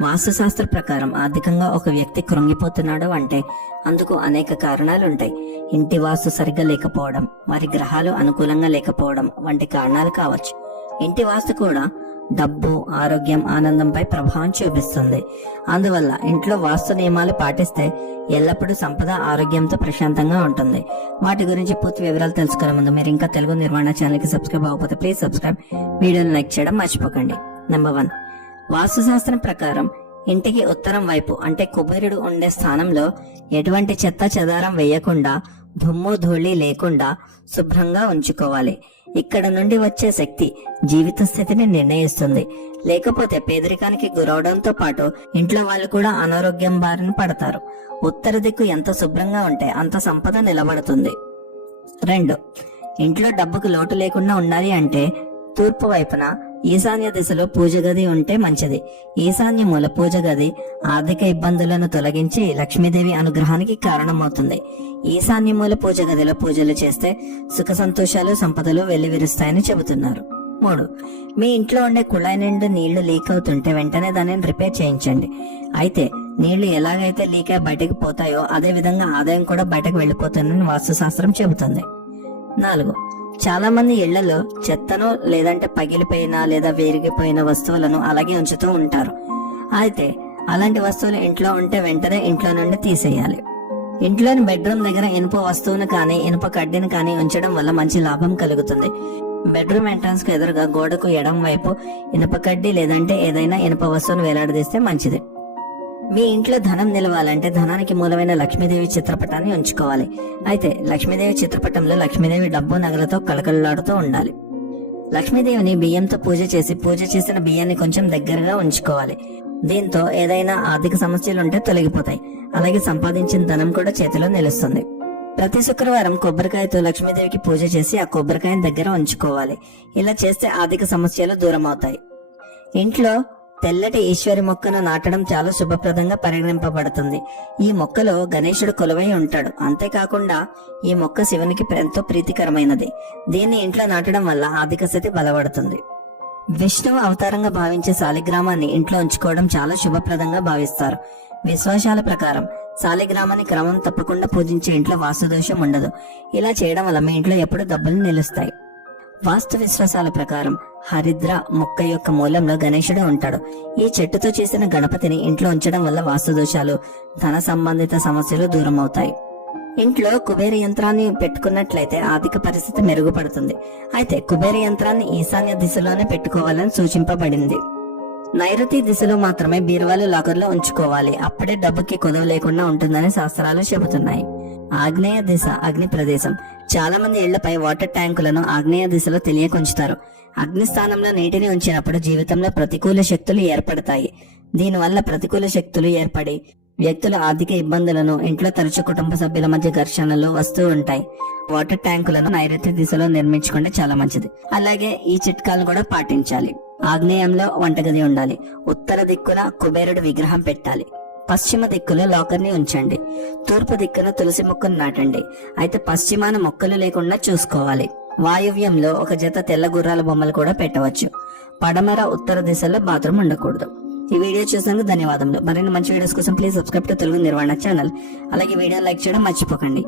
వాస్తుశాస్త్ర ప్రకారం ఆర్థికంగా ఒక వ్యక్తి కృంగిపోతున్నాడు అంటే అందుకు అనేక కారణాలు ఉంటాయి ఇంటి వాస్తు సరిగ్గా లేకపోవడం వారి గ్రహాలు అనుకూలంగా లేకపోవడం వంటి కారణాలు కావచ్చు. ఇంటి వాస్తు కూడా డబ్బు ఆరోగ్యం ఆనందంపై ప్రభావం చూపిస్తుంది. అందువల్ల ఇంట్లో వాస్తు నియమాలు పాటిస్తే ఎల్లప్పుడూ సంపద ఆరోగ్యంతో ప్రశాంతంగా ఉంటుంది. వాటి గురించి పూర్తి వివరాలు తెలుసుకునే ముందు మీరు ఇంకా తెలుగు నిర్మాణ ఛానల్కి సబ్స్క్రైబ్ అవ్వకపోతే ప్లీజ్ సబ్స్క్రైబ్. వీడియోని లైక్ చేయడం మర్చిపోకండి. Number one. వాస్తుశాస్త్రం ప్రకారం ఇంటికి ఉత్తరం వైపు అంటే కుబేరుడు ఉండే స్థానంలో ఎటువంటి చెత్త చెదారం వేయకుండా దుమ్ము ధూళి లేకుండా శుభ్రంగా ఉంచుకోవాలి. ఇక్కడ నుండి వచ్చే శక్తి జీవిత స్థితిని నిర్ణయిస్తుంది. లేకపోతే పేదరికానికి గురవడంతో పాటు ఇంట్లో వాళ్ళు కూడా అనారోగ్యం బారిన పడతారు. ఉత్తర దిక్కు ఎంత శుభ్రంగా ఉంటే అంత సంపద నిలబడుతుంది. రెండు ఇంట్లో డబ్బుకు లోటు లేకుండా ఉండాలి అంటే తూర్పు వైపున ఈశాన్య దిశలో పూజ గది ఉంటే మంచిది. ఈశాన్య మూల పూజ గది ఆర్థిక ఇబ్బందులను తొలగించి లక్ష్మీదేవి అనుగ్రహానికి కారణమవుతుంది. ఈశాన్య మూల పూజ గదిలో పూజలు చేస్తే సుఖ సంతోషాలు సంపదలు వెల్లివిరుస్తాయని చెబుతున్నారు. మూడు. మీ ఇంట్లో ఉండే కుళాయి నిండా నీళ్ళు లీక్ అవుతుంటే వెంటనే దానిని రిపేర్ చేయించండి. అయితే నీళ్ళు ఎలాగైతే లీక్ అయి బయటకు పోతాయో అదే విధంగా ఆదాయం కూడా బయటకు వెళ్ళిపోతుందని వాస్తుశాస్త్రం చెబుతుంది. నాలుగు. చాలా మంది ఇళ్ళలో చెత్తను లేదంటే పగిలిపోయిన లేదా వేరిగిపోయిన వస్తువులను అలాగే ఉంచుతూ ఉంటారు. అయితే అలాంటి వస్తువులు ఇంట్లో ఉంటే వెంటనే ఇంట్లో నుండి తీసేయాలి. ఇంట్లోని బెడ్రూమ్ దగ్గర ఇనుప వస్తువును కానీ ఇనుప కడ్డీని కానీ ఉంచడం వల్ల మంచి లాభం కలుగుతుంది. బెడ్రూమ్ ఎంట్రన్స్కు ఎదురుగా గోడకు ఎడం వైపు ఇనుప కడ్డీ లేదంటే ఏదైనా ఇనుప వస్తువును వేలాడదీస్తే మంచిది. మీ ఇంట్లో ధనం నిలవాలంటే ధనానికి మూలమైన లక్ష్మీదేవి చిత్రపటాన్ని ఉంచుకోవాలి. అయితే లక్ష్మీదేవి చిత్రపటంలో లక్ష్మీదేవి డబ్బు నగలతో కళకళలాడుతూ ఉండాలి. లక్ష్మీదేవిని బియ్యంతో పూజ చేసి పూజ చేసిన బియ్యాన్ని కొంచెం దగ్గరగా ఉంచుకోవాలి. దీంతో ఏదైనా ఆర్థిక సమస్యలుంటే తొలగిపోతాయి. అలాగే సంపాదించిన ధనం కూడా చేతిలో నిలుస్తుంది. ప్రతి శుక్రవారం కొబ్బరికాయతో లక్ష్మీదేవికి పూజ చేసి ఆ కొబ్బరికాయని దగ్గర ఉంచుకోవాలి. ఇలా చేస్తే ఆర్థిక సమస్యలు దూరం అవుతాయి ఇంట్లో తెల్లటి ఈశ్వరి మొక్కను నాటడం చాలా శుభప్రదంగా పరిగణింపబడుతుంది. ఈ మొక్కలో గణేశుడు కొలువై ఉంటాడు. అంతేకాకుండా ఈ మొక్క శివునికి ఎంతో ప్రీతికరమైనది. దీన్ని ఇంట్లో నాటడం వల్ల ఆర్థిక స్థితి బలపడుతుంది. విష్ణువు అవతారంగా భావించే శాలిగ్రామాన్ని ఇంట్లో ఉంచుకోవడం చాలా శుభప్రదంగా భావిస్తారు. విశ్వాసాల ప్రకారం శాలిగ్రామాన్ని క్రమం తప్పకుండా పూజించే ఇంట్లో వాస్తుదోషం ఉండదు. ఇలా చేయడం వల్ల మీ ఇంట్లో ఎప్పుడు డబ్బులు నిలుస్తాయి. వాస్తు విశ్వాసాల ప్రకారం హరిద్ర మొక్క యొక్క మూలంలో గణేశుడు ఉంటాడు. ఈ చెట్టుతో చేసిన గణపతిని ఇంట్లో ఉంచడం వల్ల వాస్తు దోషాలు ధన సంబంధిత సమస్యలు దూరం అవుతాయి ఇంట్లో కుబేర యంత్రాన్ని పెట్టుకున్నట్లయితే ఆర్థిక పరిస్థితి మెరుగుపడుతుంది. అయితే కుబేర యంత్రాన్ని ఈశాన్య దిశలోనే పెట్టుకోవాలని సూచింపబడింది. నైరుతి దిశలో మాత్రమే బీరువాలు లాకర్లో ఉంచుకోవాలి. అప్పుడే డబ్బుకి కొదవ లేకుండా ఉంటుందని శాస్త్రాలు చెబుతున్నాయి. ఆగ్నేయ దిశ అగ్ని ప్రదేశం. చాలా మంది ఇళ్ళపై వాటర్ ట్యాంకులను ఆగ్నేయ దిశలో తెలియకుంచుతారు. అగ్ని స్థానంలో నీటిని ఉంచినప్పుడు జీవితంలో ప్రతికూల శక్తులు ఏర్పడతాయి. దీనివల్ల ప్రతికూల శక్తులు ఏర్పడి వ్యక్తుల ఆర్థిక ఇబ్బందులను ఇంట్లో తరచు కుటుంబ సభ్యుల మధ్య ఘర్షణలు వస్తూ ఉంటాయి. వాటర్ ట్యాంకులను నైరుతి దిశలో నిర్మించుకుంటే చాలా మంచిది. అలాగే ఈ చిట్కాలు కూడా పాటించాలి. ఆగ్నేయంలో వంటగది ఉండాలి. ఉత్తర దిక్కున కుబేరుడు విగ్రహం పెట్టాలి. పశ్చిమ దిక్కులో లాకర్ని ఉంచండి. తూర్పు దిక్కున తులసి మొక్కను నాటండి. అయితే పశ్చిమాన మొక్కలు లేకుండా చూసుకోవాలి. వాయువ్యంలో ఒక జత తెల్ల గుర్రాల బొమ్మలు కూడా పెట్టవచ్చు. పడమర ఉత్తర దిశలో బాత్రూమ్ ఉండకూడదు. ఈ వీడియో చూసినందుకు ధన్యవాదములు. మరిన్ని మంచి వీడియోస్ కోసం ప్లీజ్ సబ్స్క్రైబ్ టు తెలుగు నిర్వహణ ఛానల్ అలాగే వీడియో లైక్ చేయడం మర్చిపోకండి.